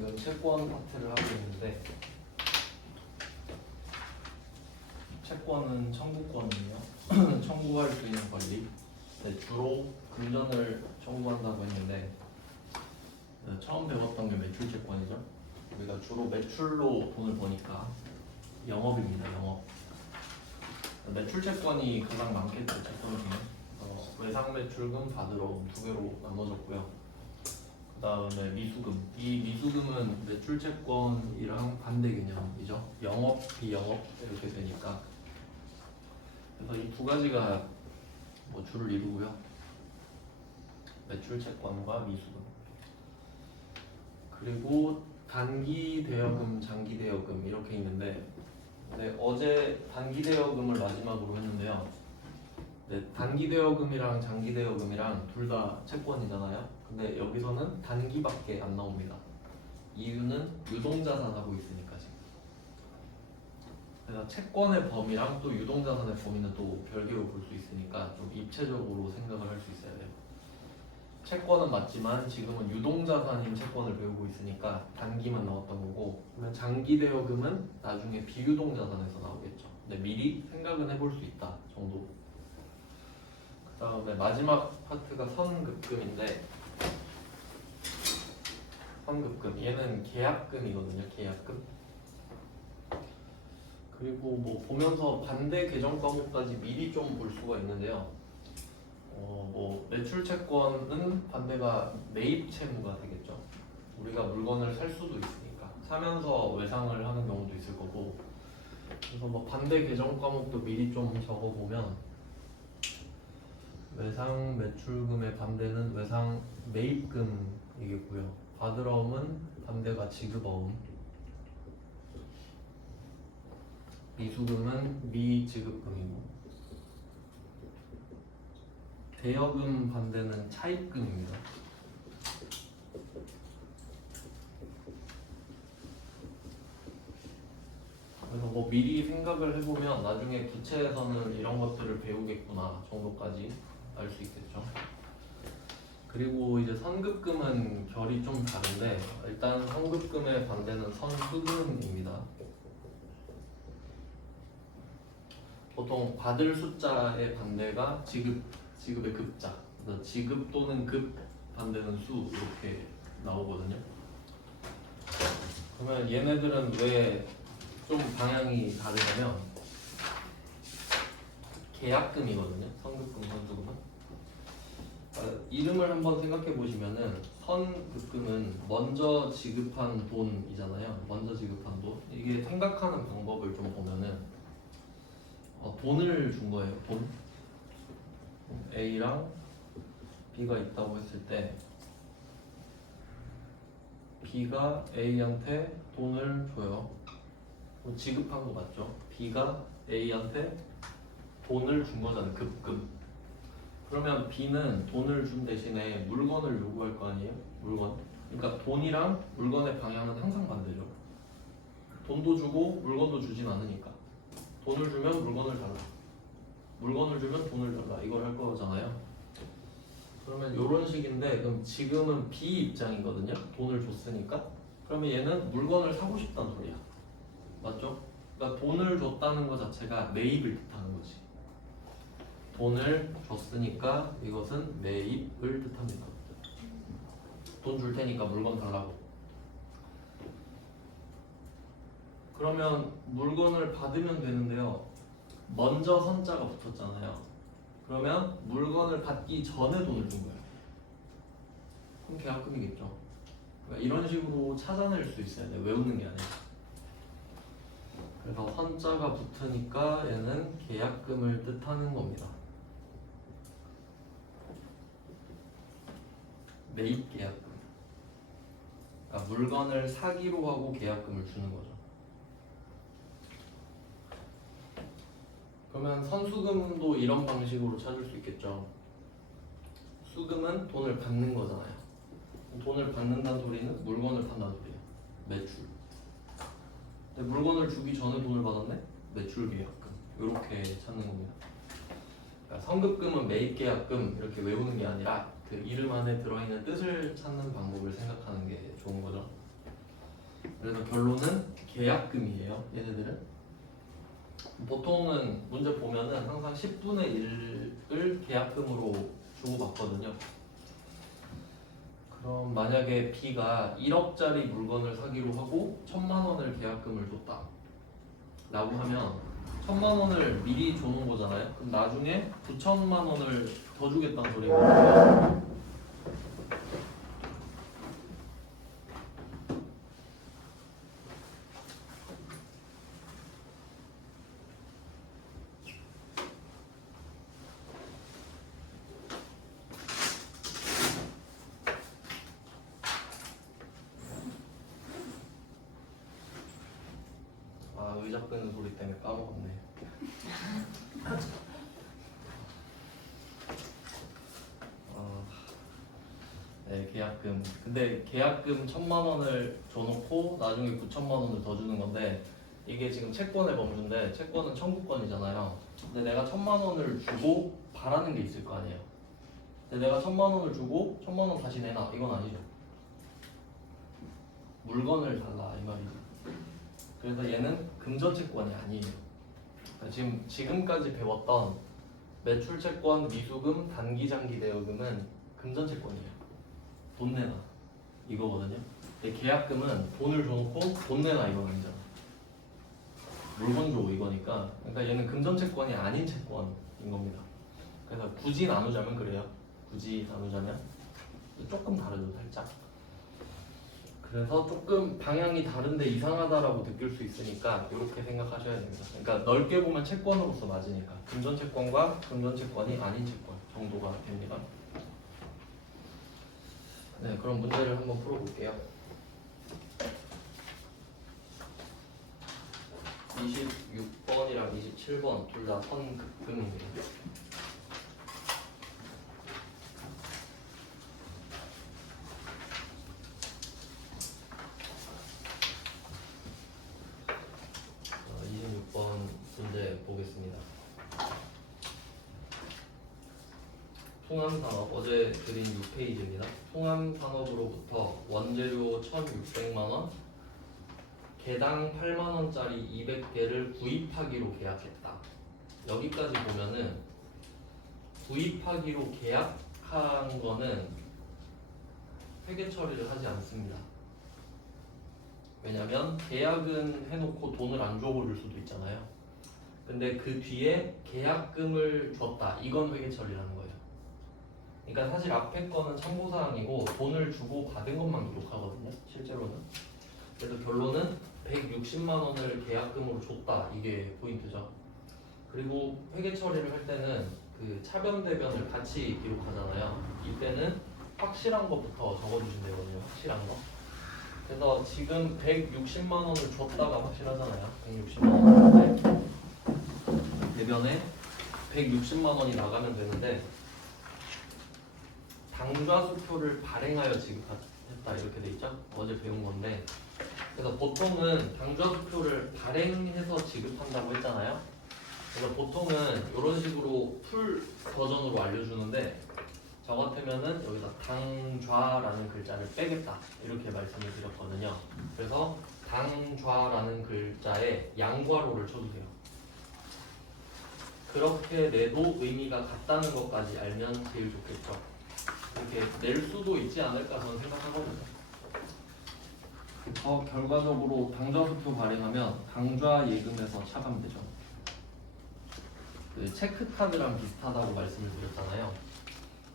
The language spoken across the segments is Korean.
지금 채권 파트를 하고 있는데 채권은 청구권이에요. 청구할 수 있는 권리. 네, 주로 금전을 청구한다고 했는데 처음 배웠던 게 매출 채권이죠. 우리가 주로 매출로 돈을 버니까 영업입니다. 영업. 매출 채권이 가장 많겠죠. 채권 중에 외상 매출금, 바드러움 두 개로 나눠졌고요. 그 다음에 미수금. 이 미수금은 매출 채권이랑 반대 개념이죠. 영업, 비영업 이렇게 되니까. 그래서 이 두 가지가 주를 이루고요. 매출 채권과 미수금. 그리고 단기 대여금, 장기 대여금 이렇게 있는데, 네, 어제 단기 대여금을 마지막으로 했는데요. 네, 단기 대여금이랑 장기 대여금이랑 둘 다 채권이잖아요. 근데 여기서는 단기밖에 안 나옵니다. 이유는 유동자산 하고 있으니까 지금. 그래서 채권의 범위랑 또 유동자산의 범위는 또 별개로 볼 수 있으니까 좀 입체적으로 생각을 할 수 있어야 돼요. 채권은 맞지만 지금은 유동자산인 채권을 배우고 있으니까 단기만 나왔던 거고, 그러면 장기 대여금은 나중에 비유동자산에서 나오겠죠. 근데 미리 생각은 해볼 수 있다 정도. 그 다음에 마지막 파트가 선급금인데, 선급금 얘는 계약금이거든요. 계약금. 그리고 뭐 보면서 반대 계정 과목까지 미리 좀 볼 수가 있는데요. 매출 채권은 반대가 매입 채무가 되겠죠. 우리가 물건을 살 수도 있으니까 사면서 외상을 하는 경우도 있을 거고. 그래서 뭐 반대 계정 과목도 미리 좀 적어보면, 외상 매출금의 반대는 외상 매입금이겠고요. 바드러움은 반대가 지급어음, 미수금은 미지급금이고, 대여금 반대는 차입금입니다. 그래서 뭐 미리 생각을 해보면 나중에 부채에서는 이런 것들을 배우겠구나 정도까지 알 수 있겠죠. 그리고 이제 선급금은 결이 좀 다른데, 일단 선급금의 반대는 선수금입니다. 보통 받을 숫자의 반대가 지급의 급자, 그래서 지급 또는 급 반대는 수 이렇게 나오거든요. 그러면 얘네들은 왜 좀 방향이 다르냐면, 계약금이거든요. 선급금, 선수금은. 이름을 한번 생각해 보시면은, 선급금은 먼저 지급한 돈이잖아요. 먼저 지급한 돈. 이게 생각하는 방법을 좀 보면은 돈을 준 거예요. 돈. A랑 B가 있다고 했을 때 B가 A한테 돈을 줘요. 지급한 거 맞죠? B가 A한테 돈을 준 거잖아요. 급금. 그러면 B는 돈을 준 대신에 물건을 요구할 거 아니에요? 물건. 그러니까 돈이랑 물건의 방향은 항상 반대죠. 돈도 주고 물건도 주진 않으니까. 돈을 주면 물건을 달라. 물건을 주면 돈을 달라. 이걸 할 거잖아요. 그러면 이런 식인데, 그럼 지금은 B 입장이거든요. 돈을 줬으니까. 그러면 얘는 물건을 사고 싶다는 소리야. 맞죠? 그러니까 돈을 줬다는 것 자체가 매입을 뜻하는 거지. 돈을 줬으니까 이것은 매입을 뜻합니다. 돈 줄 테니까 물건 달라고. 그러면 물건을 받으면 되는데요. 먼저 선자가 붙었잖아요. 그러면 물건을 받기 전에 돈을 준 거예요. 그럼 계약금이겠죠. 그러니까 이런 식으로 찾아낼 수 있어야 돼요. 외우는 게 아니라. 그래서 선자가 붙으니까 얘는 계약금을 뜻하는 겁니다. 매입 계약금. 그러니까 물건을 사기로 하고 계약금을 주는 거죠. 그러면 선수금도 이런 방식으로 찾을 수 있겠죠. 수금은 돈을 받는 거잖아요. 돈을 받는다는 소리는 물건을 판다는 소리예요. 매출. 근데 물건을 주기 전에 돈을 받았네? 매출 계약금. 이렇게 찾는 겁니다. 그러니까 선급금은 매입 계약금 이렇게 외우는 게 아니라 그 이름 안에 들어있는 뜻을 찾는 방법을 생각하는 게 좋은 거죠. 그래서 결론은 계약금이에요. 얘네들은 보통은 문제 보면은 항상 10분의 1을 계약금으로 주고받거든요. 그럼 만약에 B가 1억짜리 물건을 사기로 하고 1,000만 원을 계약금을 줬다 라고 하면 1,000만 원을 미리 줘놓은 거잖아요. 그럼 나중에 9,000만 원을 더 주겠다는 소리거든요. 아, 의자 끄는 소리 때문에 까먹었네. 네, 계약금. 근데 계약금 1,000만 원을 줘놓고 나중에 9,000만 원을 더 주는 건데 이게 지금 채권의 범주인데 채권은 청구권이잖아요. 근데 내가 1,000만 원을 주고 바라는 게 있을 거 아니에요. 근데 내가 1,000만 원을 주고 1,000만 원 다시 내놔 이건 아니죠. 물건을 달라 이 말이죠. 그래서 얘는 금전 채권이 아니에요. 그러니까 지금까지 배웠던 매출 채권, 미수금, 단기 장기 대여금은 금전 채권이에요. 돈 내놔 이거거든요. 근데 계약금은 돈을 줘놓고 돈 내놔 이건 아니잖아. 물건 줘 이거니까. 그러니까 얘는 금전 채권이 아닌 채권인 겁니다. 그래서 굳이 나누자면 그래요. 굳이 나누자면 조금 다르죠, 살짝. 그래서 조금 방향이 다른데 이상하다라고 느낄 수 있으니까 이렇게 생각하셔야 됩니다. 그러니까 넓게 보면 채권으로서 맞으니까 금전 채권과 금전 채권이 아닌 채권 정도가 됩니다. 네, 그럼 문제를 한번 풀어볼게요. 26번이랑 27번 둘 다 선급금입니다. 자, 26번 문제 보겠습니다. 통합산업 어제 드린 6페이지입니다. 통합산업으로부터 원재료 1,600만원, 개당 8만원짜리 200개를 구입하기로 계약했다. 여기까지 보면은 구입하기로 계약한 거는 회계 처리를 하지 않습니다. 왜냐면 계약은 해놓고 돈을 안 줘버릴 수도 있잖아요. 근데 그 뒤에 계약금을 줬다. 이건 회계 처리라는 거예요. 그러니까 사실 앞에 거는 참고사항이고 돈을 주고 받은 것만 기록하거든요. 실제로는. 그래서 결론은 160만 원을 계약금으로 줬다. 이게 포인트죠. 그리고 회계 처리를 할 때는 그 차변 대변을 같이 기록하잖아요. 이때는 확실한 것부터 적어주시면 되거든요. 확실한 거. 그래서 지금 160만 원을 줬다가 확실하잖아요. 160만 원. 대변에 160만 원이 나가면 되는데 당좌수표를 발행하여 지급했다 이렇게 돼 있죠. 어제 배운 건데. 그래서 보통은 당좌수표를 발행해서 지급한다고 했잖아요. 그래서 보통은 이런 식으로 풀 버전으로 알려주는데 저 같으면은 여기다 당좌라는 글자를 빼겠다 이렇게 말씀을 드렸거든요. 그래서 당좌라는 글자에 양괄호를 쳐주세요. 그렇게 내도 의미가 같다는 것까지 알면 제일 좋겠죠. 이렇게 낼 수도 있지 않을까 저는 생각하거든요. 결과적으로 당좌수표 발행하면 당좌 예금에서 차감되죠. 그 체크카드랑 비슷하다고 말씀을 드렸잖아요.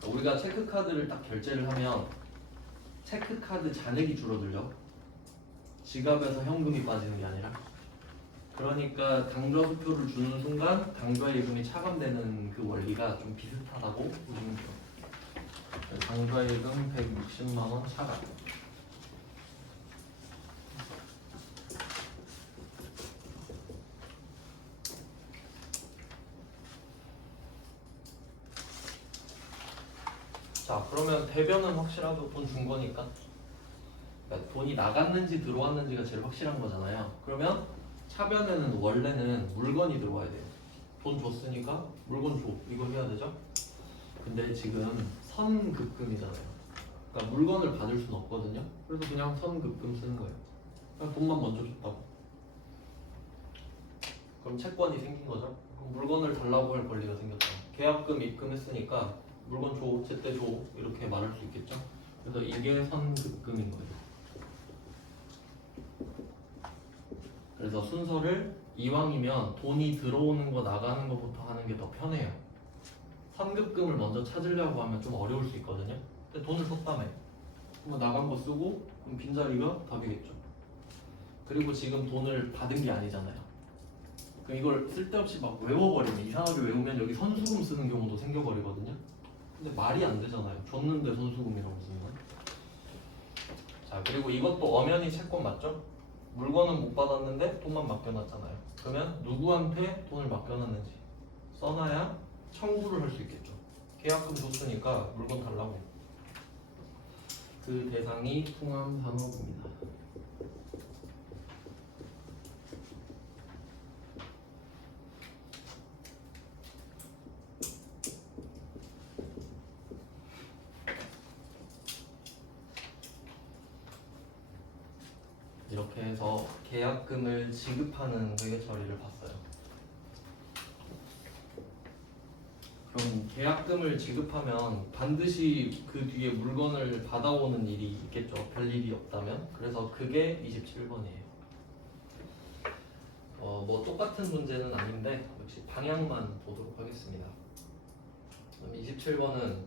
우리가 체크카드를 딱 결제를 하면 체크카드 잔액이 줄어들죠. 지갑에서 현금이 빠지는 게 아니라. 그러니까 당좌수표를 주는 순간 당좌 예금이 차감되는 그 원리가 좀 비슷하다고 보시면 돼요. 당좌 예금 160만 원 차감. 자, 그러면 대변은 확실하고 돈 준 거니까. 그러니까 돈이 나갔는지 들어왔는지가 제일 확실한 거잖아요. 그러면 차변에는 원래는 물건이 들어와야 돼요. 돈 줬으니까 물건 줘. 이거 해야 되죠? 근데 지금 선급금이잖아요. 그러니까 물건을 받을 수는 없거든요. 그래서 그냥 선급금 쓰는 거예요. 그냥 돈만 먼저 줬다고. 그럼 채권이 생긴 거죠. 그럼 물건을 달라고 할 권리가 생겼죠. 계약금 입금했으니까 물건 줘, 제때 줘 이렇게 말할 수 있겠죠. 그래서 이게 선급금인 거예요. 그래서 순서를 이왕이면 돈이 들어오는 거 나가는 거부터 하는 게 더 편해요. 선급금을 먼저 찾으려고 하면 좀 어려울 수 있거든요. 근데 돈을 썼다며. 그럼 나간 거 쓰고 그럼 빈자리가 답이겠죠. 그리고 지금 돈을 받은 게 아니잖아요. 그럼 이걸 쓸데없이 막 외워버리면 이상하게 외우면 여기 선수금 쓰는 경우도 생겨버리거든요. 근데 말이 안 되잖아요. 줬는데 선수금이라고 쓰면. 자, 그리고 이것도 엄연히 채권 맞죠? 물건은 못 받았는데 돈만 맡겨놨잖아요. 그러면 누구한테 돈을 맡겨놨는지 써놔야 청구를 할 수 있겠죠. 계약금 줬으니까 물건 달라고. 그 대상이 통함산업입니다. 이렇게 해서 계약금을 지급하는 회계 처리를 봤어요. 그럼 계약금을 지급하면 반드시 그 뒤에 물건을 받아오는 일이 있겠죠. 별일이 없다면. 그래서 그게 27번이에요. 뭐 똑같은 문제는 아닌데 역시 방향만 보도록 하겠습니다. 그럼 27번은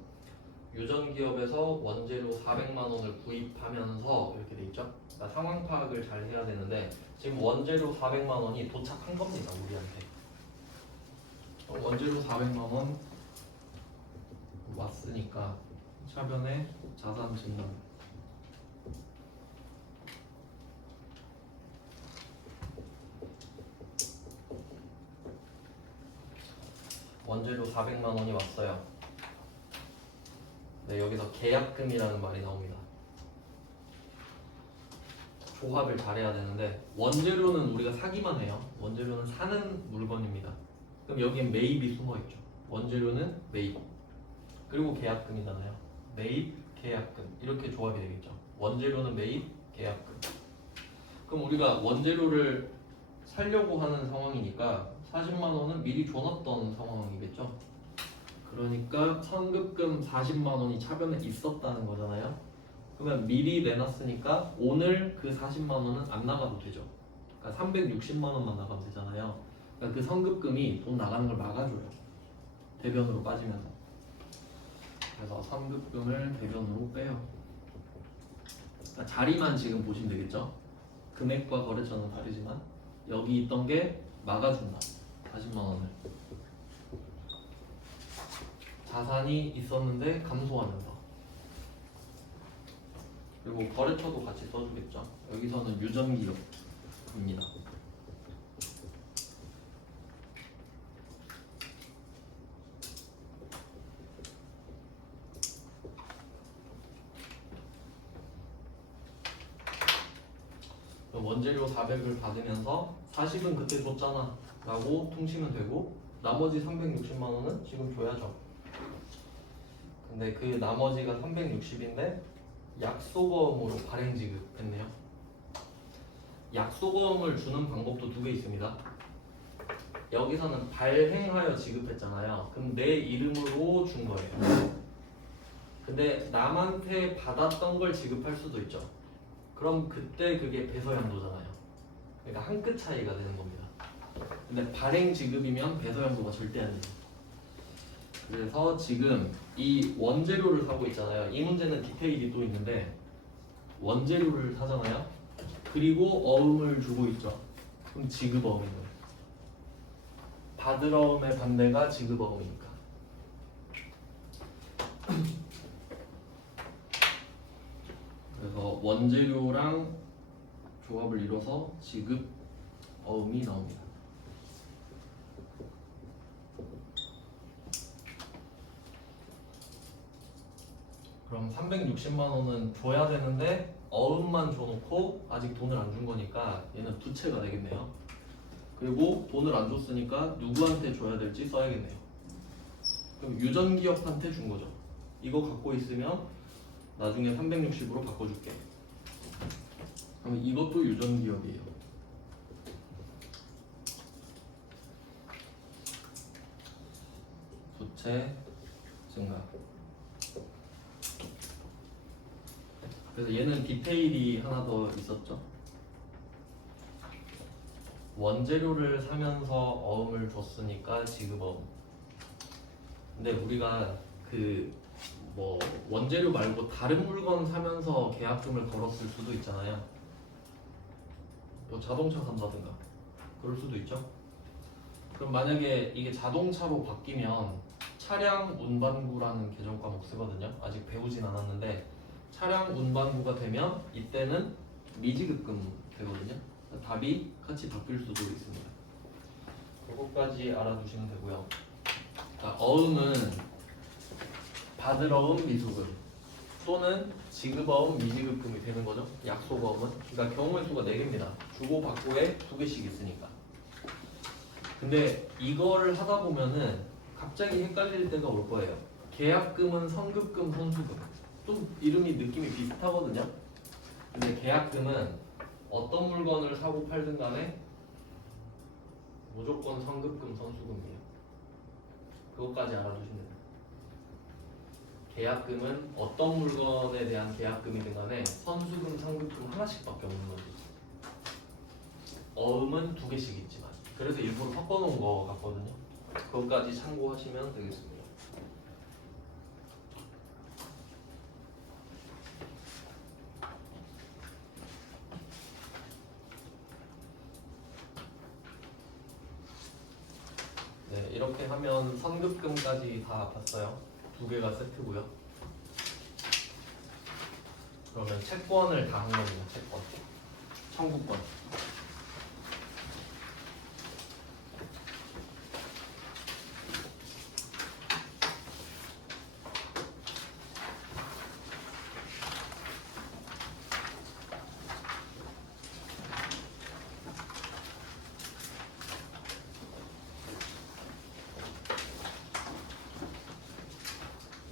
유전기업에서 원재료 400만 원을 구입하면서 이렇게 돼 있죠. 그러니까 상황 파악을 잘 해야 되는데 지금 원재료 400만 원이 도착한 겁니다. 우리한테. 원재료 400만 원 왔으니까 차변에 자산 증명. 원재료 400만 원이 왔어요. 네, 여기서 계약금이라는 말이 나옵니다. 조합을 잘해야 되는데 원재료는 우리가 사기만 해요. 원재료는 사는 물건입니다. 그럼 여기엔 매입이 숨어있죠. 원재료는 매입. 그리고 계약금이잖아요. 매입, 계약금 이렇게 조합이 되겠죠. 원재료는 매입, 계약금. 그럼 우리가 원재료를 살려고 하는 상황이니까 40만 원은 미리 줘놨던 상황이겠죠. 그러니까 선급금 40만 원이 차변에 있었다는 거잖아요. 그러면 미리 내놨으니까 오늘 그 40만 원은 안 나가도 되죠. 그러니까 360만 원만 나가면 되잖아요. 그러니까 그 선급금이 돈 나가는 걸 막아줘요. 대변으로 빠지면서. 그래서 선급금을 대변으로 빼요. 그러니까 자리만 지금 보시면 되겠죠. 금액과 거래처는 다르지만 여기 있던 게 막아준다. 40만 원을. 자산이 있었는데 감소하면서. 그리고 거래처도 같이 써주겠죠. 여기서는 유전기업입니다. 원재료 400을 받으면서 40은 그때 줬잖아 라고 퉁치면 되고 나머지 360만 원은 지금 줘야죠. 근데 그 나머지가 360인데 약속어음으로 발행 지급했네요. 약속어음을 주는 방법도 두 개 있습니다. 여기서는 발행하여 지급했잖아요. 그럼 내 이름으로 준 거예요. 근데 남한테 받았던 걸 지급할 수도 있죠. 그럼 그때 그게 배서양도잖아요. 그러니까 한 끗 차이가 되는 겁니다. 근데 발행 지급이면 배서양도가 절대 아니에요. 그래서 지금 이 원재료를 사고 있잖아요. 이 문제는 디테일이 또 있는데 원재료를 사잖아요. 그리고 어음을 주고 있죠. 그럼 지급어음인 거예요. 받으러음의 반대가 지급어음이니까. 그래서 원재료랑 조합을 이뤄서 지급어음이 나옵니다. 그럼 360만 원은 줘야 되는데 어음만 줘놓고 아직 돈을 안 준 거니까 얘는 부채가 되겠네요. 그리고 돈을 안 줬으니까 누구한테 줘야 될지 써야겠네요. 그럼 유전기업한테 준 거죠. 이거 갖고 있으면 나중에 360으로 바꿔줄게. 그럼 이것도 유전기억이에요. 부채 증가. 그래서 얘는 디테일이 하나 더 있었죠. 원재료를 사면서 어음을 줬으니까 지급어음. 근데 우리가 그 뭐 원재료 말고 다른 물건 사면서 계약금을 걸었을 수도 있잖아요. 뭐 자동차 산다든가 그럴 수도 있죠. 그럼 만약에 이게 자동차로 바뀌면 차량 운반구라는 개정 과목 쓰거든요. 아직 배우진 않았는데 차량 운반구가 되면 이때는 미지급금 되거든요. 답이 같이 바뀔 수도 있습니다. 그것까지 알아두시면 되고요. 자, 어음은 받을어음 미수금 또는 지급어음 미지급금이 되는 거죠. 약속어음은. 그러니까 경우의 수가 4개입니다. 주고받고에 2개씩 있으니까. 근데 이거를 하다 보면은 갑자기 헷갈릴 때가 올 거예요. 계약금은 선급금, 선수금. 좀 이름이 느낌이 비슷하거든요. 근데 계약금은 어떤 물건을 사고 팔든 간에 무조건 선급금, 선수금이에요. 그것까지 알아두시면 돼요. 계약금은 어떤 물건에 대한 계약금이든 간에 선수금, 상급금 하나씩밖에 없는 거죠. 어음은 2개씩 있지만 그래서 일부러 섞어놓은 거 같거든요. 그것까지 참고하시면 되겠습니다. 네, 이렇게 하면 선급금까지 다 봤어요. 2개가 세트고요. 그러면 채권을 다 한 겁니다. 채권. 청구권.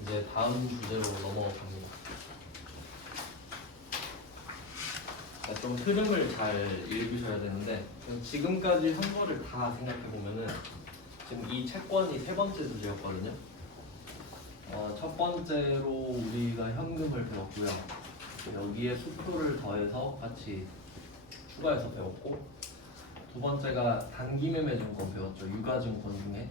이제 다음 주제로 넘어갑니다. 좀 흐름을 잘 읽으셔야 되는데 지금까지 한 거를 다 생각해 보면은 지금 이 채권이 3번째 주제였거든요. 첫 번째로 우리가 현금을 배웠고요. 여기에 수표를 더해서 같이 추가해서 배웠고, 두 번째가 단기 매매 증권 배웠죠. 유가증권 중에.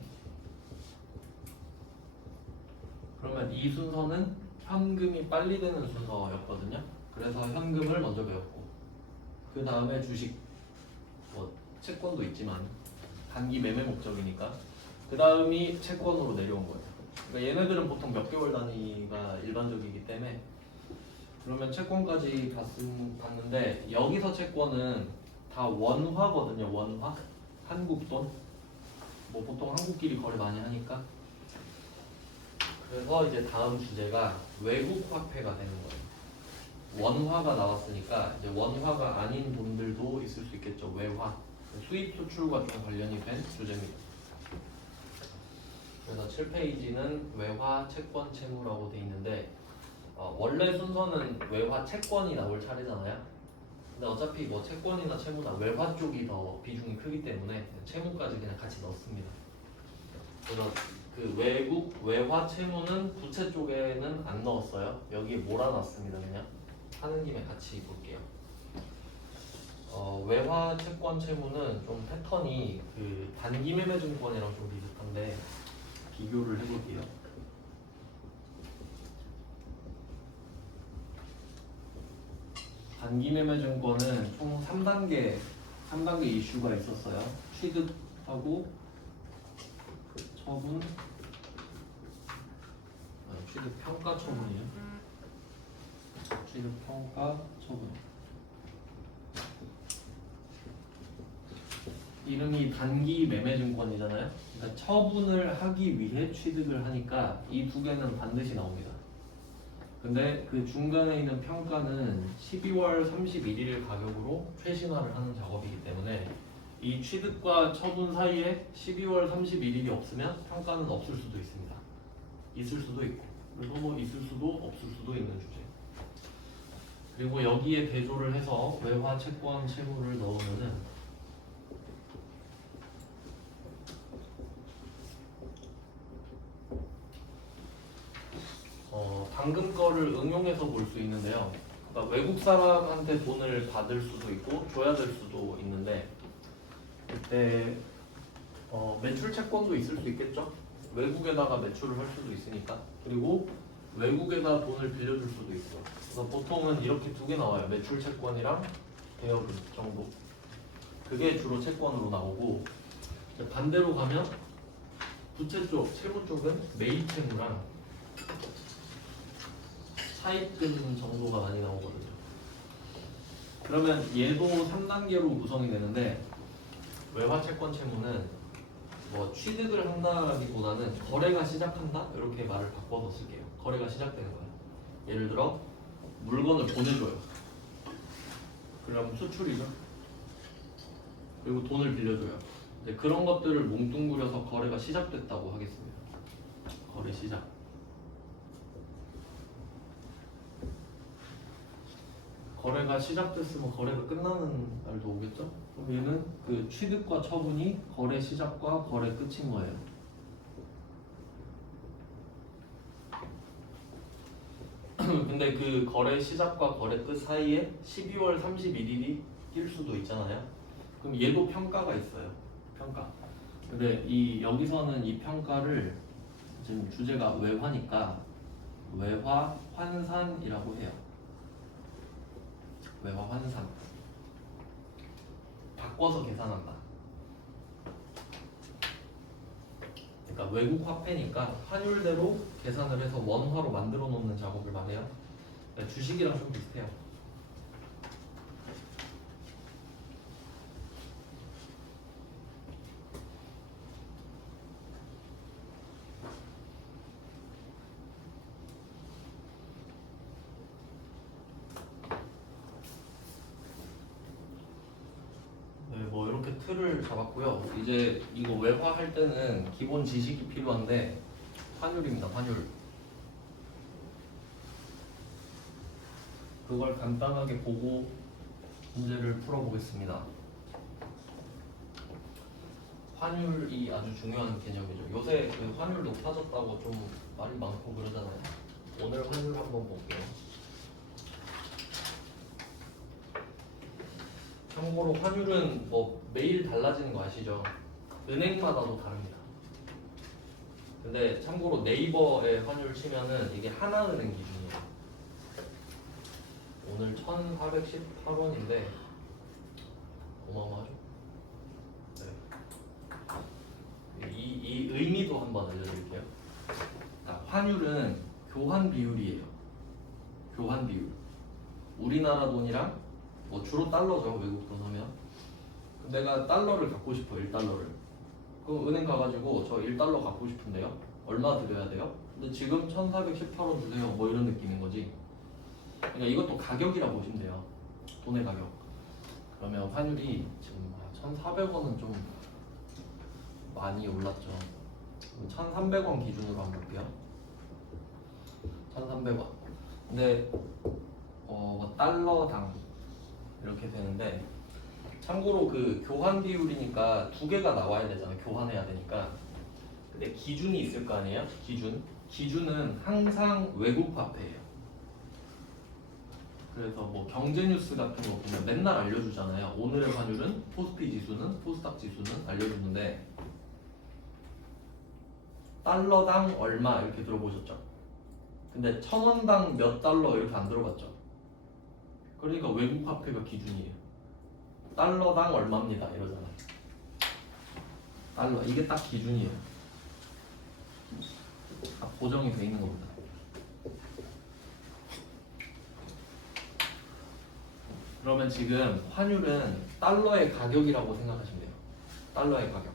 그러면 이 순서는 현금이 빨리 되는 순서였거든요. 그래서 현금을 먼저 배웠고, 그 다음에 주식, 뭐 채권도 있지만 단기 매매 목적이니까 그 다음이 채권으로 내려온 거예요. 그러니까 얘네들은 보통 몇 개월 단위가 일반적이기 때문에. 그러면 채권까지 봤는데 여기서 채권은 다 원화거든요. 원화, 한국돈. 뭐 보통 한국끼리 거래 많이 하니까. 그래서 이제 다음 주제가 외국 화폐가 되는 거예요. 원화가 나왔으니까 이제 원화가 아닌 돈들도 있을 수 있겠죠. 외화, 수입 수출과 좀 관련이 된 주제입니다. 그래서 7페이지는 외화 채권 채무라고 돼 있는데 원래 순서는 외화 채권이 나올 차례잖아요. 근데 어차피 뭐 채권이나 채무나 외화 쪽이 더 비중이 크기 때문에 채무까지 그냥 같이 넣습니다. 그래서 그 외국 외화 채무는 부채 쪽에는 안 넣었어요. 여기에 몰아놨습니다. 그냥 하는 김에 같이 볼게요. 외화 채권 채무는 좀 패턴이 그 단기 매매 증권이랑 좀 비슷한데 비교를 해볼게요. 단기 매매 증권은 총 3단계 이슈가 있었어요. 취득하고 처분, 취득 평가 처분이에요. 취득 평가 처분. 이름이 단기 매매 증권이잖아요. 그러니까 처분을 하기 위해 취득을 하니까 이 2개는 반드시 나옵니다. 근데 그 중간에 있는 평가는 12월 31일 가격으로 최신화를 하는 작업이기 때문에 이 취득과 처분 사이에 12월 31일이 없으면 평가는 없을 수도 있습니다. 있을 수도 있고, 그래서 뭐 있을 수도 없을 수도 있는 주제. 그리고 여기에 대조를 해서 외화 채권 채무를 넣으면은 방금 거를 응용해서 볼 수 있는데요. 그러니까 외국 사람한테 돈을 받을 수도 있고 줘야 될 수도 있는데 그때 매출 채권도 있을 수 있겠죠. 외국에다가 매출을 할 수도 있으니까. 그리고 외국에다 돈을 빌려줄 수도 있고. 그래서 보통은 이렇게 두 개 나와요. 매출 채권이랑 대여금 정도. 그게 주로 채권으로 나오고 이제 반대로 가면 부채 쪽, 채무 쪽은 매입 채무랑 차입금 정도가 많이 나오거든요. 그러면 얘도 3단계로 구성이 되는데 외화 채권 채무는 뭐 취득을 한다라기보다는 거래가 시작한다 이렇게 말을 바꿔서 쓸게요. 거래가 시작되는 거예요. 예를 들어 물건을 보내줘요. 그럼 수출이죠. 그리고 돈을 빌려줘요. 이제 그런 것들을 뭉뚱그려서 거래가 시작됐다고 하겠습니다. 거래 시작. 거래가 시작됐으면 거래가 끝나는 날도 오겠죠? 그럼 얘는 그 취득과 처분이 거래 시작과 거래 끝인 거예요. 근데 그 거래 시작과 거래 끝 사이에 12월 31일이 낄 수도 있잖아요. 그럼 얘도 평가가 있어요. 평가. 근데 여기서는 이 평가를 지금 주제가 외화니까 외화 환산이라고 해요. 외화 환산. 바꿔서 계산한다. 그러니까 외국 화폐니까 환율대로 계산을 해서 원화로 만들어 놓는 작업을 말해요. 그러니까 주식이랑 좀 비슷해요. 네, 뭐 이렇게 틀을 잡았고요. 이제 이거 외화할 때는 기본 지식이 필요한데 환율입니다. 환율. 그걸 간단하게 보고 문제를 풀어보겠습니다. 환율이 아주 중요한 개념이죠. 요새 그 환율 높아졌다고 좀 말이 많고 그러잖아요. 오늘 환율 한번 볼게요. 참고로 환율은 뭐 매일 달라지는 거 아시죠? 은행마다도 다릅니다. 근데 참고로 네이버에 환율 치면은 이게 하나은행 기준이에요. 오늘 1418원인데 어마어마하죠? 네. 이 의미도 한번 알려드릴게요. 자, 환율은 교환 비율이에요. 교환 비율. 우리나라 돈이랑 뭐 주로 달러죠. 외국 돈 하면. 내가 달러를 갖고 싶어. 1달러를. 그럼 은행 가가지고 저 1달러 갖고 싶은데요. 얼마 드려야 돼요? 근데 지금 1418원 주세요. 뭐 이런 느낌인 거지. 그러니까 이것도 가격이라 보시면 돼요. 돈의 가격. 그러면 환율이 지금 1,400원은 좀 많이 올랐죠. 1,300원 기준으로 한번 볼게요. 1,300원. 근데 뭐 달러당 이렇게 되는데 참고로 그 교환 비율이니까 두 개가 나와야 되잖아요. 교환해야 되니까. 근데 기준이 있을 거 아니에요? 기준은 항상 외국 화폐예요. 그래서 뭐 경제 뉴스 같은 거 보면 맨날 알려주잖아요. 오늘의 환율은 코스피 지수는 코스닥 지수는 알려주는데 달러당 얼마 이렇게 들어보셨죠? 근데 1,000원당 몇 달러 이렇게 안 들어봤죠? 그러니까 외국 화폐가 기준이에요. 달러당 얼마입니다 이러잖아요. 달러 이게 딱 기준이에요. 다 고정이 돼 있는 겁니다. 그러면 지금 환율은 달러의 가격이라고 생각하시면 돼요. 달러의 가격.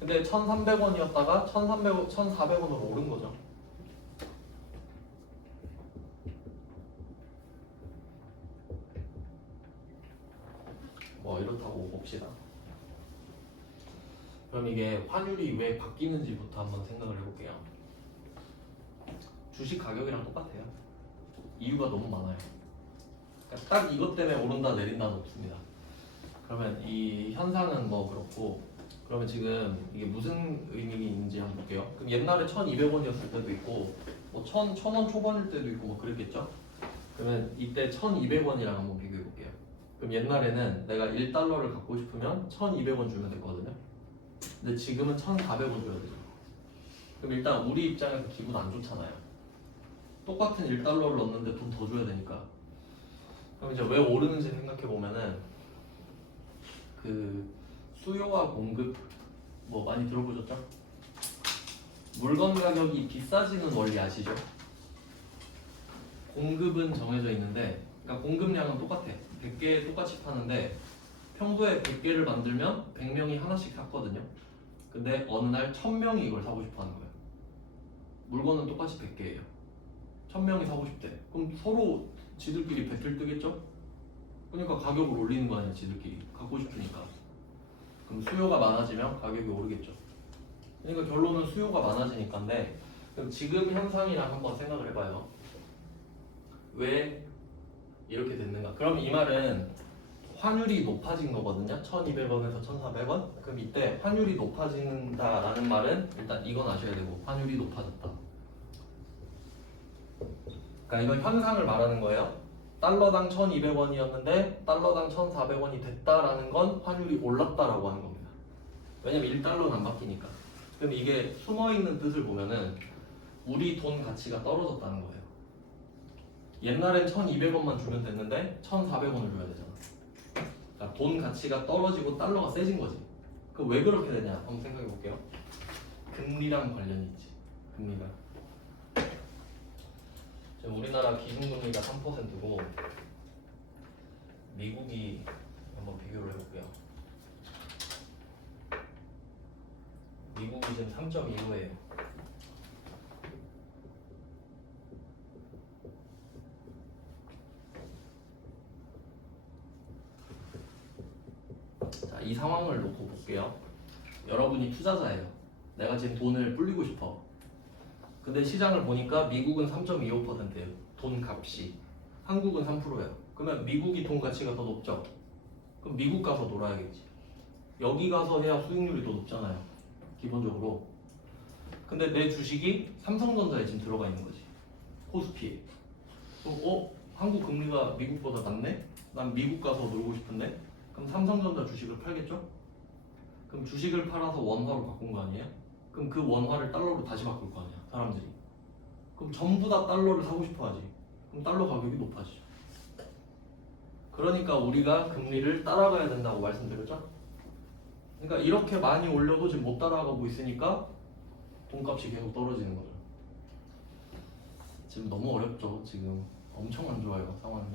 근데 1,300원이었다가 1,400원으로 오른 거죠. 뭐 이렇다고 봅시다. 그럼 이게 환율이 왜 바뀌는지부터 한번 생각을 해볼게요. 주식 가격이랑 똑같아요. 이유가 너무 많아요. 그러니까 딱 이것 때문에 오른다 내린다는 없습니다. 그러면 이 현상은 뭐 그렇고, 그러면 지금 이게 무슨 의미가 있는지 한번 볼게요. 그럼 옛날에 1,200원이었을 때도 있고 뭐 1,000원 초반일 때도 있고 뭐 그랬겠죠? 그러면 이때 1,200원이랑 한번 비교해 볼게요. 그럼 옛날에는 내가 1달러를 갖고 싶으면 1,200원 주면 됐거든요. 근데 지금은 1,400원 줘야 되죠. 그럼 일단 우리 입장에서 기분 안 좋잖아요. 똑같은 1달러를 넣는데 돈 더 줘야 되니까. 그럼 이제 왜 오르는지 생각해 보면은 그 수요와 공급 뭐 많이 들어보셨죠? 물건 가격이 비싸지는 원리 아시죠? 공급은 정해져 있는데, 그러니까 공급량은 똑같아. 100개 똑같이 파는데 평소에 100개를 만들면 100명이 하나씩 샀거든요. 근데 어느 날 1000명이 이걸 사고 싶어 하는 거예요. 물건은 똑같이 100개예요. 1000명이 사고 싶대. 그럼 서로 지들끼리 배틀 뜨겠죠? 그러니까 가격을 올리는 거 아니야, 지들끼리. 갖고 싶으니까. 그럼 수요가 많아지면 가격이 오르겠죠. 그러니까 결론은 수요가 많아지니까인데, 그럼 지금 현상이랑 한번 생각을 해봐요. 왜 이렇게 됐는가? 그럼 이 말은 환율이 높아진 거거든요. 1,200원에서 1,400원. 그럼 이때 환율이 높아진다라는 말은 일단 이건 아셔야 되고, 환율이 높아졌다. 그러니까 이건 현상을 말하는 거예요. 달러당 1,200원이었는데 달러당 1,400원이 됐다라는 건 환율이 올랐다라고 하는 겁니다. 왜냐면 1달러는 안 바뀌니까. 그럼 이게 숨어있는 뜻을 보면은 우리 돈 가치가 떨어졌다는 거예요. 옛날엔 1,200원만 주면 됐는데 1,400원을 줘야 되잖아. 그러니까 돈 가치가 떨어지고 달러가 세진 거지. 그 왜 그렇게 되냐 한번 생각해 볼게요. 금리랑 관련이 있지. 금리가 지금 우리나라 기준금리가 3%고 미국이 한번 비교를 해볼게요. 미국이 지금 3.25예요. 자, 이 상황을 놓고 볼게요. 여러분이 투자자예요. 내가 지금 돈을 불리고 싶어. 근데 시장을 보니까 미국은 3.25%예요. 돈 값이. 한국은 3%예요. 그러면 미국이 돈 가치가 더 높죠? 그럼 미국 가서 놀아야겠지. 여기 가서 해야 수익률이 더 높잖아요. 기본적으로. 근데 내 주식이 삼성전자에 지금 들어가 있는 거지. 코스피에. 그럼 한국 금리가 미국보다 낮네? 난 미국 가서 놀고 싶은데? 그럼 삼성전자 주식을 팔겠죠? 그럼 주식을 팔아서 원화로 바꾼 거 아니에요? 그럼 그 원화를 달러로 다시 바꿀 거 아니야, 사람들이. 그럼 전부 다 달러를 사고 싶어 하지. 그럼 달러 가격이 높아지죠. 그러니까 우리가 금리를 따라가야 된다고 말씀드렸죠? 그러니까 이렇게 많이 올려도 지금 못 따라가고 있으니까 돈값이 계속 떨어지는 거죠. 지금 너무 어렵죠. 지금 엄청 안 좋아요, 상황이.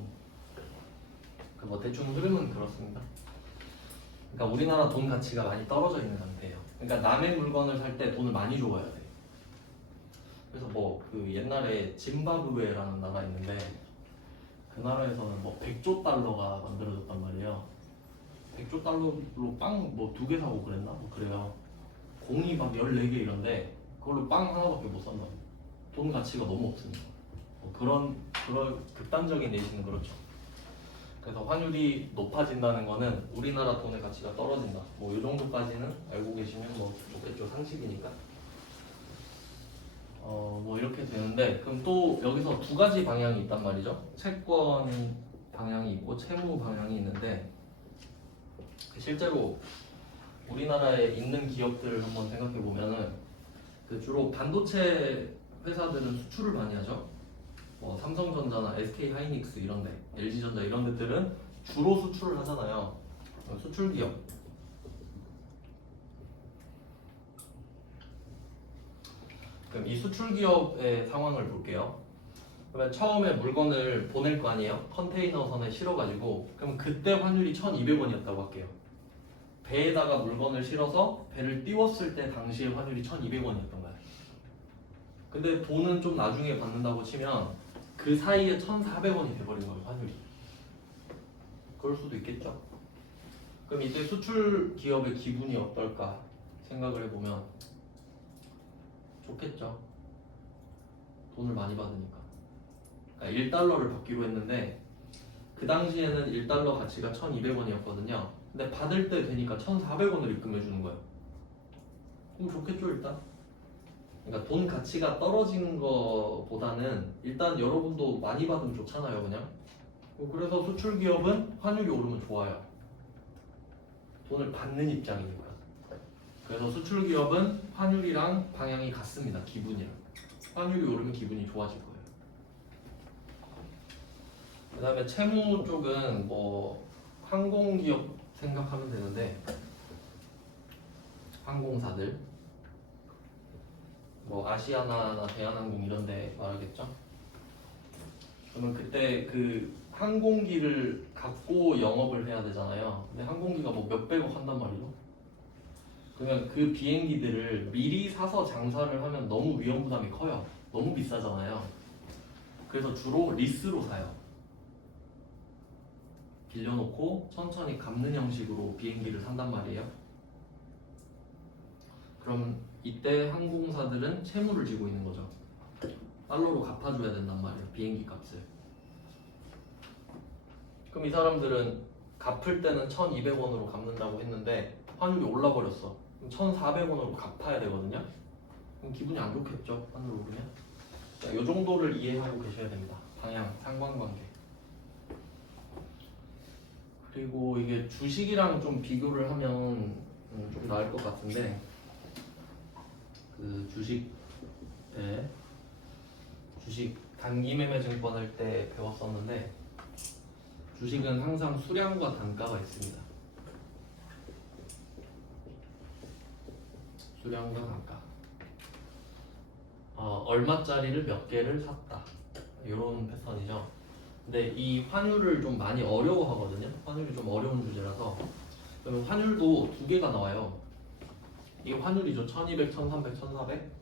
뭐 대충 흐름은 그렇습니다. 그러니까 우리나라 돈 가치가 많이 떨어져 있는 상태예요. 그러니까 남의 물건을 살 때 돈을 많이 줘야 돼. 그래서 뭐 그 옛날에 짐바브웨라는 나라 있는데 그 나라에서는 뭐 100조 달러가 만들어졌단 말이에요. 100조 달러로 빵 뭐 2개 사고 그랬나? 뭐 그래요. 공이 막 14개 이런데 그걸로 빵 하나밖에 못 산다. 돈 가치가 너무 없으니까. 뭐 그런 극단적인 예시는 그렇죠. 그래서 환율이 높아진다는 거는 우리나라 돈의 가치가 떨어진다. 뭐 이 정도까지는 알고 계시면 뭐 좋겠죠. 상식이니까. 뭐 이렇게 되는데, 그럼 또 여기서 두 가지 방향이 있단 말이죠. 채권 방향이 있고 채무 방향이 있는데, 실제로 우리나라에 있는 기업들을 한번 생각해 보면은 그 주로 반도체 회사들은 수출을 많이 하죠. 뭐 삼성전자나 SK 하이닉스 이런데, LG전자 이런 데들은 주로 수출을 하잖아요. 수출 기업. 그럼 이 수출 기업의 상황을 볼게요. 그러면 처음에 물건을 보낼 거 아니에요? 컨테이너선에 실어가지고. 그럼 그때 환율이 1,200원이었다고 할게요. 배에다가 물건을 실어서 배를 띄웠을 때 당시의 환율이 1,200원이었던 거예요. 근데 돈은 좀 나중에 받는다고 치면 그 사이에 1,400원이 돼버린 거예요, 환율이. 그럴 수도 있겠죠. 그럼 이때 수출 기업의 기분이 어떨까 생각을 해보면 좋겠죠. 돈을 많이 받으니까. 그러니까 1달러를 받기로 했는데 그 당시에는 1달러 가치가 1,200원이었거든요. 근데 받을 때 되니까 1,400원을 입금해 주는 거예요. 그럼 좋겠죠 일단. 그러니까 돈 가치가 떨어지는 거보다는 일단 여러분도 많이 받으면 좋잖아요, 그냥. 그래서 수출 기업은 환율이 오르면 좋아요. 돈을 받는 입장이니까. 그래서 수출 기업은 환율이랑 방향이 같습니다. 기분이랑. 환율이 오르면 기분이 좋아질 거예요. 그 다음에 채무 쪽은 뭐 항공기업 생각하면 되는데, 항공사들 뭐 아시아나나 대한항공 이런 데 말하겠죠. 그러면 그때 그 항공기를 갖고 영업을 해야 되잖아요. 근데 항공기가 뭐 몇백억 한단 말이죠. 그러면 그 비행기들을 미리 사서 장사를 하면 너무 위험 부담이 커요. 너무 비싸잖아요. 그래서 주로 리스로 사요. 빌려놓고 천천히 갚는 형식으로 비행기를 산단 말이에요. 그럼 이때 항공사들은 채무를 지고 있는 거죠. 달러로 갚아줘야 된단 말이에요. 비행기 값을. 그럼 이 사람들은 갚을 때는 1,200원으로 갚는다고 했는데 환율이 올라버렸어. 그럼 1,400원으로 갚아야 되거든요. 그럼 기분이 안 좋겠죠. 환율 오르면. 자, 이 정도를 이해하고 계셔야 됩니다. 방향, 상관관계. 그리고 이게 주식이랑 좀 비교를 하면 좀 나을 것 같은데, 그 주식 단기 매매 증권 할 때 배웠었는데, 주식은 항상 수량과 단가가 있습니다. 수량과 단가. 얼마짜리를 몇 개를 샀다. 이런 패턴이죠. 근데 이 환율을 좀 많이 어려워하거든요. 환율이 좀 어려운 주제라서. 그러면 환율도 두 개가 나와요. 이 환율이죠. 1200, 1300, 1400.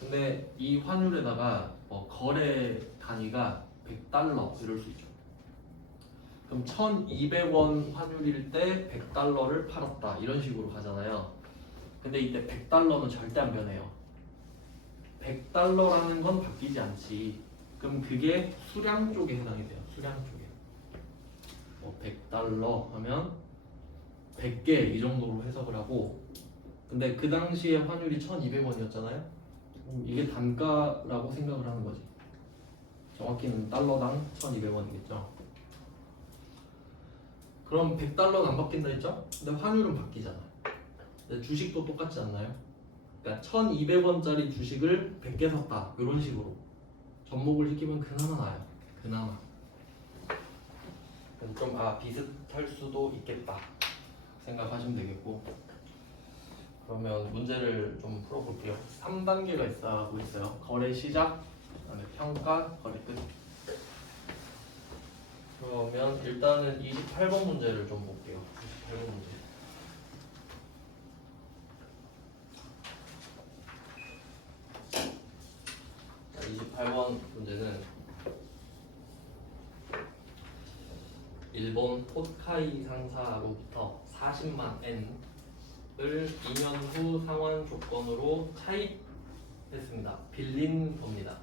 근데 이 환율에다가 뭐 거래 단위가 100달러 이럴 수 있죠. 그럼 1200원 환율일 때 100달러를 팔았다 이런 식으로 가잖아요. 근데 이때 100달러는 절대 안 변해요. 100달러라는 건 바뀌지 않지. 그럼 그게 수량 쪽에 해당이 돼요. 수량 쪽에. 100달러 하면 100개 이 정도로 해석을 하고, 근데 그 당시에 환율이 1200원이었잖아요. 이게 단가라고 생각을 하는 거지. 정확히는 달러당 1200원이겠죠. 그럼 100달러는 안 바뀐다 했죠? 근데 환율은 바뀌잖아. 근데 주식도 똑같지 않나요? 그러니까 1200원짜리 주식을 100개 샀다 이런 식으로 접목을 시키면 그나마 나아요. 그나마. 그래서 좀 비슷할 수도 있겠다 생각하시면 되겠고, 그러면 문제를 좀 풀어볼게요. 3단계가 있어요. 거래 시작, 그다음에 평가, 거래 끝. 그러면 일단은 28번 문제를 좀 볼게요. 28번 문제. 자, 28번 문제는 일본 토카이 상사로부터 40만 엔을 2년 후 상환 조건으로 차입했습니다. 빌린 겁니다.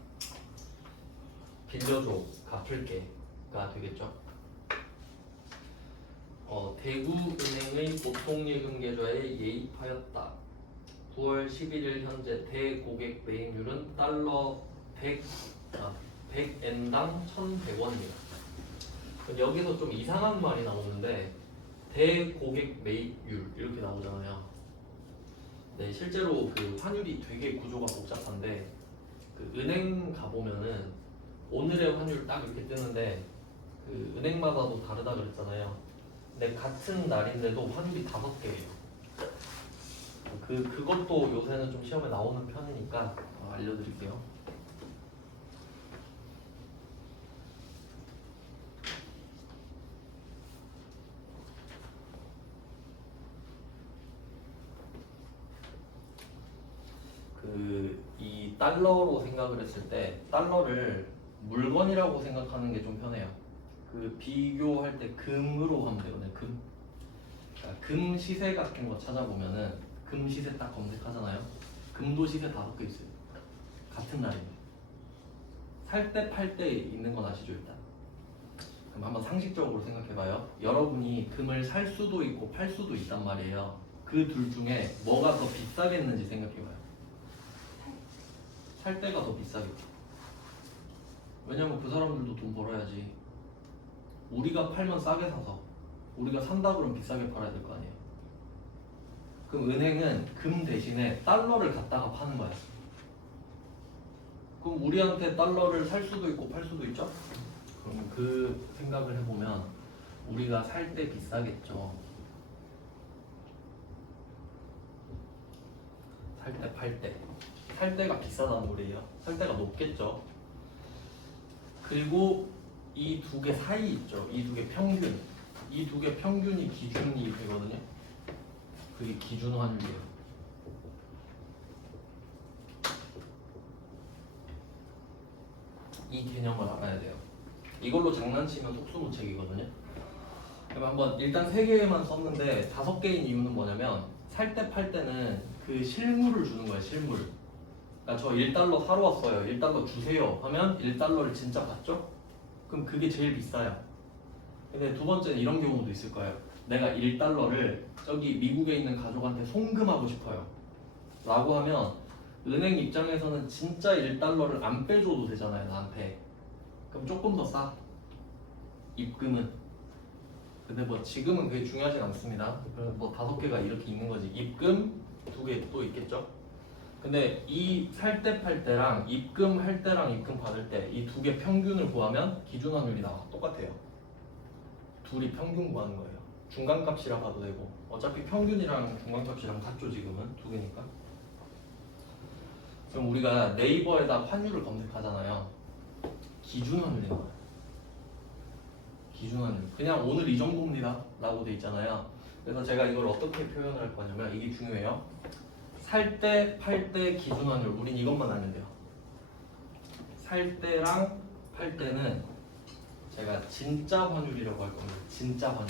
빌려줘, 갚을게가 되겠죠. 대구은행의 보통예금 계좌에 예입하였다. 9월 11일 현재 대고객 매입률은 달러 100엔당 1,100원입니다. 여기서 좀 이상한 말이 나오는데, 대고객 매입률 이렇게 나오잖아요. 네, 실제로 그 환율이 되게 구조가 복잡한데, 그 은행 가보면은 오늘의 환율 딱 이렇게 뜨는데 그 은행마다도 다르다 그랬잖아요. 근데 같은 날인데도 환율이 5개예요. 그것도 요새는 좀 시험에 나오는 편이니까 알려드릴게요. 이 달러로 생각을 했을 때 달러를 물건이라고 생각하는 게 좀 편해요. 비교할 때 금으로 하면 되거든요. 그러니까 금 시세 같은 거 찾아보면은 금 시세 딱 검색하잖아요. 금도 시세 5개 있어요. 같은 날입니다. 살 때 팔 때 있는 건 아시죠 일단. 그럼 한번 상식적으로 생각해봐요. 여러분이 금을 살 수도 있고 팔 수도 있단 말이에요. 그 둘 중에 뭐가 더 비싸겠는지 생각해봐요. 살 때가 더 비싸겠죠. 왜냐면 그 사람들도 돈 벌어야지. 우리가 팔면 싸게 사서 우리가 산다 그러면 비싸게 팔아야 될 거 아니에요. 그럼 은행은 금 대신에 달러를 갖다가 파는 거야. 그럼 우리한테 달러를 살 수도 있고 팔 수도 있죠? 그럼 그 생각을 해보면 우리가 살 때 비싸겠죠. 살 때, 팔 때. 살 때가 비싸다는 소리예요. 살 때가 높겠죠. 그리고 이 두 개 사이 있죠. 이 두 개 평균. 이 두 개 평균이 기준이 되거든요. 그게 기준 환율이에요. 이 개념을 알아야 돼요. 이걸로 장난치면 속수무책이거든요. 그럼 한번 일단 3개만 썼는데 5개인 이유는 뭐냐면 살 때 팔 때는 그 실물을 주는 거예요. 실물. 그러니까 저 1달러 사러 왔어요. 1달러 주세요 하면 1달러를 진짜 받죠? 그럼 그게 제일 비싸요. 근데 두 번째는 이런 경우도 있을 거예요. 내가 1달러를 저기 미국에 있는 가족한테 송금하고 싶어요 라고 하면 은행 입장에서는 진짜 1달러를 안 빼줘도 되잖아요, 나한테. 그럼 조금 더 싸. 입금은. 근데 뭐 지금은 그게 중요하진 않습니다. 뭐 5개가 이렇게 있는 거지. 입금 2개 또 있겠죠. 근데 이 살 때 팔 때랑 입금할 때랑 입금 받을 때 이 2개 평균을 구하면 기준 환율이 나와. 똑같아요. 둘이 평균 구하는 거예요. 중간값이라 봐도 되고 어차피 평균이랑 중간값이랑 같죠. 지금은 2개니까. 그럼 우리가 네이버에다 환율을 검색하잖아요. 기준 환율이 나와요. 기준 환율. 그냥 오늘 이 정도입니다 라고 돼 있잖아요. 그래서 제가 이걸 어떻게 표현을 할 거냐면 이게 중요해요. 살 때, 팔 때 기준 환율. 우린 이것만 알면 돼요. 살 때랑 팔 때는 제가 진짜 환율이라고 할 겁니다. 진짜 환율.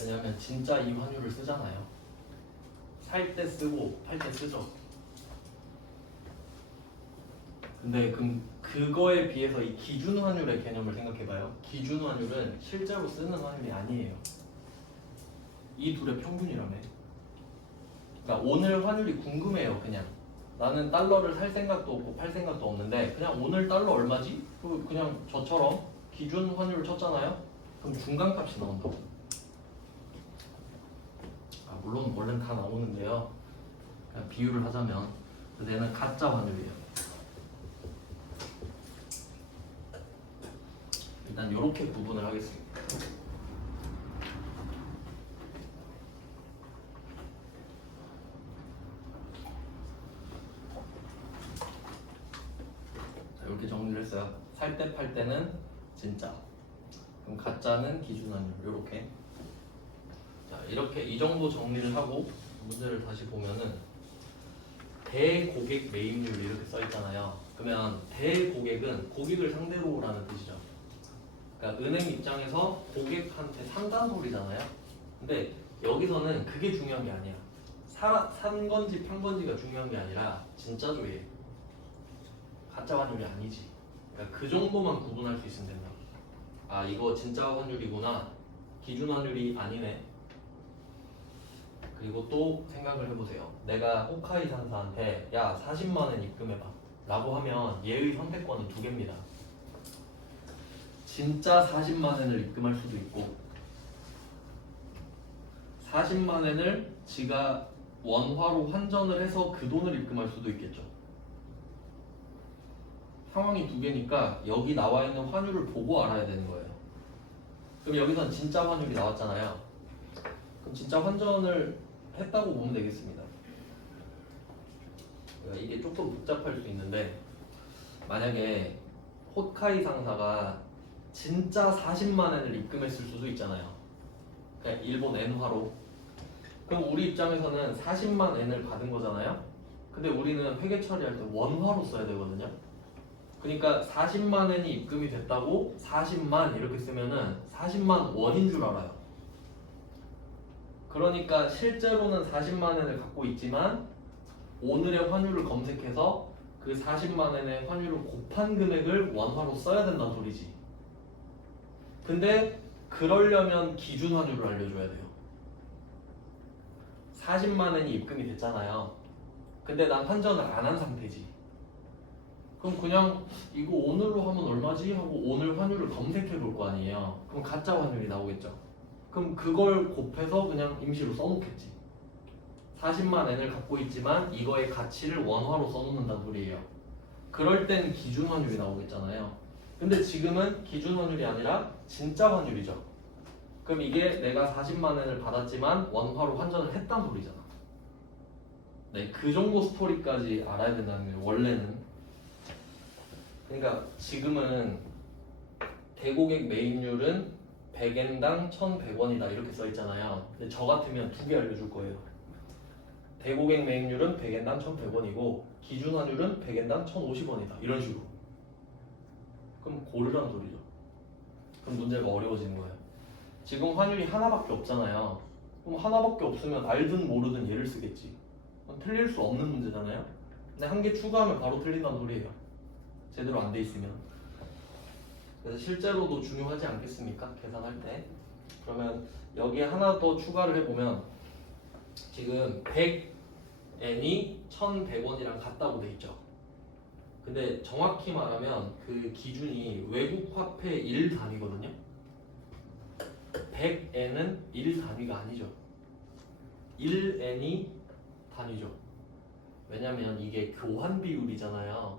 왜냐하면 진짜 이 환율을 쓰잖아요. 살 때 쓰고 팔 때 쓰죠. 근데 그거에 비해서 이 기준 환율의 개념을 생각해봐요. 기준 환율은 실제로 쓰는 환율이 아니에요. 이 둘의 평균이라며. 그러니까 오늘 환율이 궁금해요. 그냥 나는 달러를 살 생각도 없고 팔 생각도 없는데 그냥 오늘 달러 얼마지? 그냥 저처럼 기준 환율을 쳤잖아요. 그럼 중간값이 나온다고. 물론 원래는 다 나오는데요. 그냥 비유를 하자면 얘는 가짜 환율이에요. 일단 이렇게 구분을 하겠습니다. 자, 이렇게 정리를 했어요. 살 때 팔 때는 진짜. 그럼 가짜는 기준 환율. 이렇게. 자, 이렇게 이 정도 정리를 하고 문제를 다시 보면은 대고객 매입률 이렇게 써 있잖아요. 그러면 대고객은 고객을 상대로라는 뜻이죠. 그러니까 은행 입장에서 고객한테 산다는 소리잖아요. 근데 여기서는 그게 중요한 게 아니야. 산 건지 판 건지가 중요한 게 아니라 진짜조예요. 가짜 환율이 아니지. 그러니까 그 정도만 구분할 수 있으면 된다. 아, 이거 진짜 환율이구나. 기준 환율이 아니네. 그리고 또 생각을 해보세요. 내가 호카이 상사한테 야 40만 원 입금해봐 라고 하면 얘의 선택권은 2개입니다. 진짜 40만 원을 입금할 수도 있고 40만 원을 지가 원화로 환전을 해서 그 돈을 입금할 수도 있겠죠. 상황이 2개니까 여기 나와 있는 환율을 보고 알아야 되는 거예요. 그럼 여기선 진짜 환율이 나왔잖아요. 그럼 진짜 환전을 했다고 보면 되겠습니다. 그러니까 이게 조금 복잡할 수 있는데 만약에 호카이 상사가 진짜 40만 원을 입금했을 수도 있잖아요. 그냥 일본 엔화로. 그럼 우리 입장에서는 40만 엔을 받은 거잖아요. 근데 우리는 회계 처리할 때 원화로 써야 되거든요. 그러니까 40만 엔이 입금이 됐다고 40만 이렇게 쓰면은 40만 원인 줄 알아요. 그러니까 실제로는 40만 엔을 갖고 있지만 오늘의 환율을 검색해서 그 40만 엔의 환율을 곱한 금액을 원화로 써야 된다는 소리지. 근데 그러려면 기준 환율을 알려줘야 돼요. 40만 엔이 입금이 됐잖아요. 근데 난 환전을 안 한 상태지. 그럼 그냥 이거 오늘로 하면 얼마지? 하고 오늘 환율을 검색해 볼 거 아니에요. 그럼 가짜 환율이 나오겠죠. 그럼 그걸 곱해서 그냥 임시로 써놓겠지. 40만 엔을 갖고 있지만 이거의 가치를 원화로 써놓는다는 소리예요. 그럴 땐 기준 환율이 나오겠잖아요. 근데 지금은 기준 환율이 아니라 진짜 환율이죠. 그럼 이게 내가 40만 엔을 받았지만 원화로 환전을 했단 소리잖아. 네, 그 정도 스토리까지 알아야 된다는 거예요. 원래는. 그러니까 지금은 대고객 매입률은 100엔당 1,100원이다 이렇게 써 있잖아요. 근데 저 같으면 두 개 알려줄 거예요. 대고객 매입률은 100엔당 1,100원이고 기준 환율은 100엔당 1,050원이다 이런 식으로. 그럼 고르라는 소리죠. 그럼 문제가 어려워지는 거예요. 지금 환율이 하나밖에 없잖아요. 그럼 하나밖에 없으면 알든 모르든 얘를 쓰겠지. 틀릴 수 없는 문제잖아요. 근데 한 개 추가하면 바로 틀린다는 소리예요. 제대로 안 돼 있으면. 그래서 실제로도 중요하지 않겠습니까? 계산할 때. 그러면 여기에 하나 더 추가를 해보면 지금 100엔이 1,100원이랑 같다고 돼 있죠. 근데 정확히 말하면 그 기준이 외국 화폐 1 단위거든요. 100엔은 1 단위가 아니죠. 1엔이 단위죠. 왜냐면 이게 교환 비율이잖아요.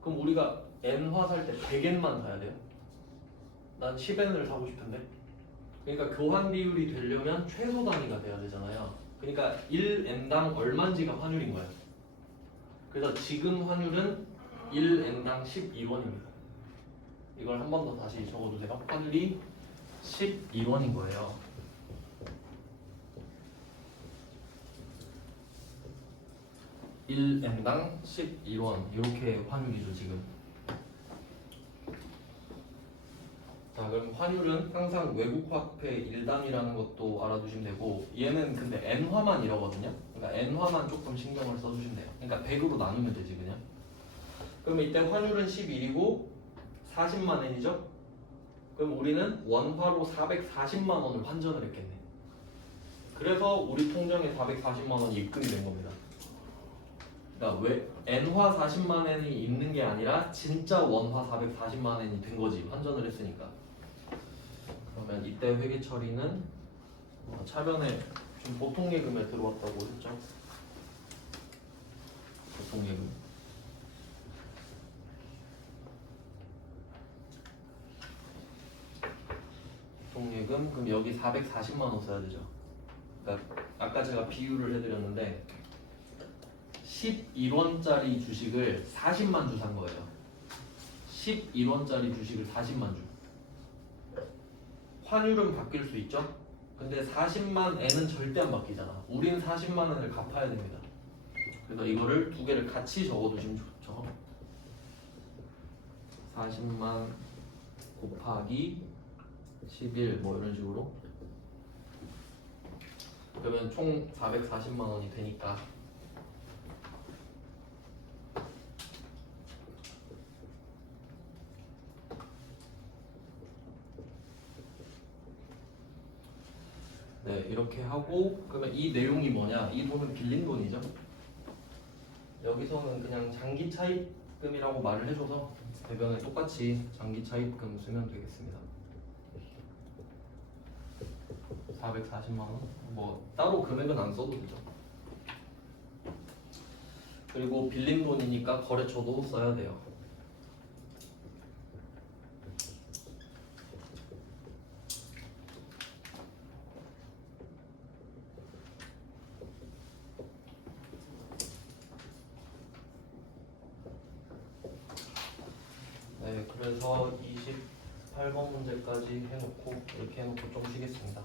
그럼 우리가 엔화 살 때 100엔만 사야 돼요? 난 10엔을 사고 싶은데. 그러니까 교환 비율이 되려면 최소 단위가 돼야 되잖아요. 그러니까 1엔당 얼마인지가 환율인 거예요. 그래서 지금 환율은 1엔당 11원입니다. 이걸 한 번 더 다시 적어주세요. 환율이 11원인 거예요. (1엔당) 11원 이렇게 환율이죠 지금. 자, 그럼 환율은 항상 외국 화폐 1단위라는 것도 알아두시면 되고, 얘는 근데 엔화만 이러거든요. 그러니까 엔화만 조금 신경을 써주시면 돼요. 그러니까 100으로 나누면 되지 그냥. 그러면 이때 환율은 11이고 40만 엔이죠. 그럼 우리는 원화로 440만 원을 환전을 했겠네. 그래서 우리 통장에 440만 원이 입금이 된 겁니다. 그러니까 왜 엔화 40만 엔이 있는 게 아니라 진짜 원화 440만 엔이 된 거지, 환전을 했으니까. 그러면 이때 회계 처리는 차변에 지금 보통 예금에 들어왔다고 했죠. 보통 예금. 보통 예금 그럼 여기 440만 원 써야 되죠. 그러니까 아까 제가 비유를 해드렸는데 11원짜리 주식을 40만 주 산 거예요. 11원짜리 주식을 40만 주. 환율은 바뀔 수 있죠. 근데 40만 엔은 절대 안 바뀌잖아. 우린 40만 엔을 갚아야 됩니다. 그래서 이거를 두 개를 같이 적어두시면 좋죠. 40만 곱하기 11 뭐 이런 식으로. 그러면 총 440만 원이 되니까 네, 이렇게 하고, 그러면 이 내용이 뭐냐? 이 돈은 빌린 돈이죠. 여기서는 그냥 장기 차입금이라고 말을 해줘서 대변에 똑같이 장기 차입금 쓰면 되겠습니다. 440만 원. 뭐 따로 금액은 안 써도 되죠. 그리고 빌린 돈이니까 거래처도 써야 돼요. 네, 그래서 28번 문제까지 해놓고 이렇게 해놓고 좀 쉬겠습니다.